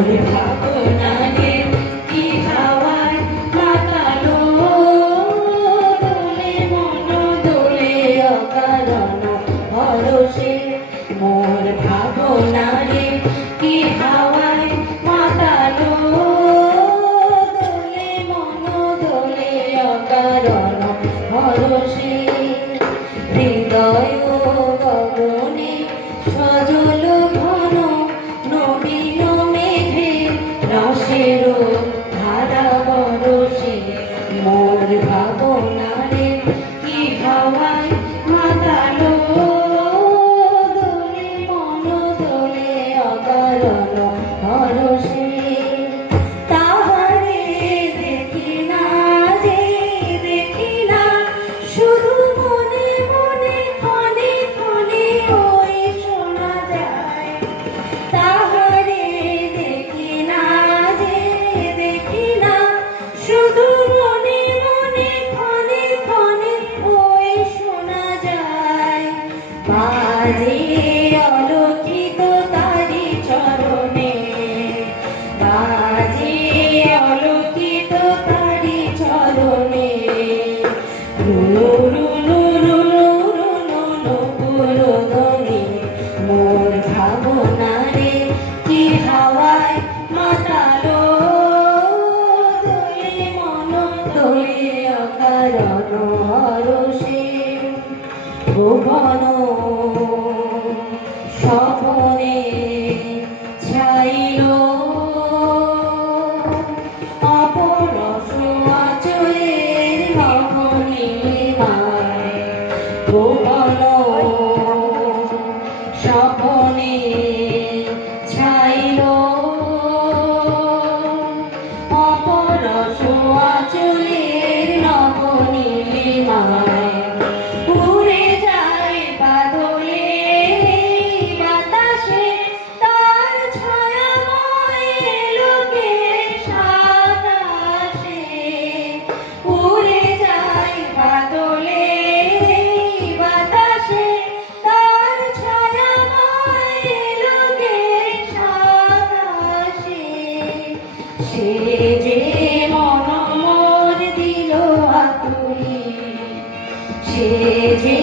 মোর ভাবনারে কি হাওয়ায় মাতালো দোলে মন দোলে অকারণ ভরসে মোর ভাবনারে কি হাওয়ায় মাতালো দোলে মন দোলে অকারণ ভরসে হৃদয় গগনে সজল ঘন নবীন মেঘে রসের ধারা বরসে মোর ভাবনারে কি হাওয়ায় মাতালো দোলে মন দোলে অকারণ ভরসে তাহারে দেখি না যে দেখি না শুধু মনে মনে ক্ষণে ক্ষণে ওই শোনা যায় তাহারে দেখি না যে দেখি না শুধু মনে মনে ক্ষণে ক্ষণে ওই শোনা যায় বাজে অলোকিত তারি চরণে বাজে অলোকিত তারি চরণে পুরোদনে মোর ভাবনারে কি হাওয়ায় মাতালো দোলে মন দোলে অকারণ হরসে ভুবন স্বপনে ছাইল অপরস আঁচলের নবনীলিমায় ভুবন স্বপনে ছাইল অপরস আঁচলের নবনীলিমায় উড়ে যায় বাদলে বাতাসে তার ছায়াময় লোকের সাতাশে উড়ে যায় বাদলে বাতাসে তার ছায়াময় লোকের সাতাশে সে যে মন মোর দিল আকুলি সে যে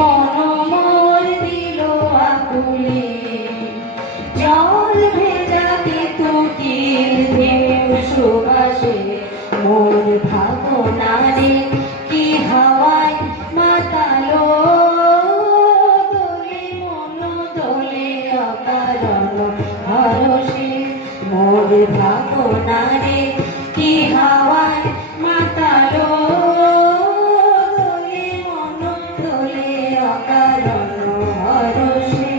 মন মোর দিল আকুলি জল ভেজা কেতুকির ঢেউ সুবাসে মোর ভাবনারে কি হাওয়ায় মাতালো দোলে মন দোলে অকারণ হরসে মোর ভাবনারে কি হাওয়ায় মাতালো দোলে মন দোলে অকারণ হরসে।